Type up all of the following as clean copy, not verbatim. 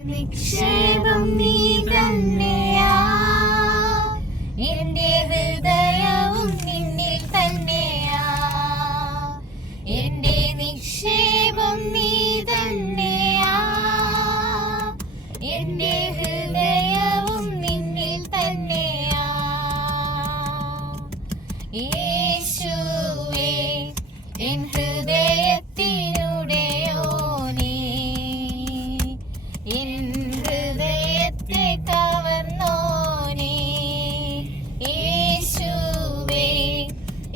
നിക്ഷേപം നീ തന്നെയാ, എന്റെ ഹൃദയവും നിന്നിൽ തന്നെയാ. എന്റെ നിക്ഷേപം നീ തന്നെയാ, എന്റെ ഹൃദയവും നിന്നിൽ തന്നെയാ. യേശുവേ എൻ ഹൃദയത്തിനുടയോനേ, എൻ ഹൃദയത്തെ കവർന്നോനേ. യേശുവേ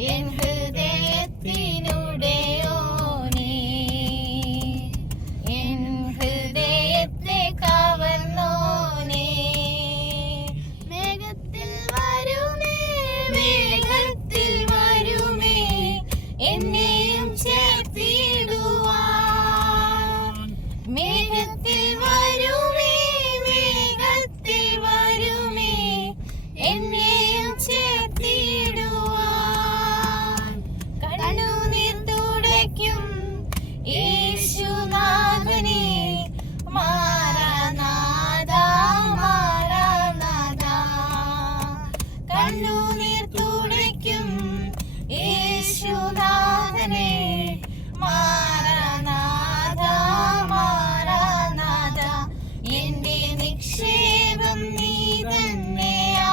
എൻ ഹൃദയത്തിനുടയോനേ, എൻ ഹൃദയത്തെ കവർന്നോനേ. മേഘത്തിൽ വരുമേ, മേഘത്തിൽ വരുമേ, എന്നെയും ചേർത്തിടുവാൻ. മേഘത്തിൽ വരുമേ, മേഘത്തിൽ വരുമേ, എന്നെയും ചേർത്തിടുവാൻ. കണ്ണുനീർ തുടയ്ക്കും യേശുനാഥനേ, മാറാനാഥാ, മാറാനാഥാ. കണ്ണുനീർ തുടയ്ക്കും യേശുനാഥനേ, മാറാനാഥാ, മാറാനാഥാ. എന്റെ നിക്ഷേപം നീ തന്നെയാ,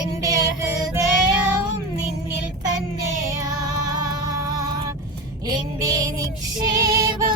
എന്റെ ഹൃദയവും നിന്നിൽ തന്നെയാ. എന്റെ നിക്ഷേപം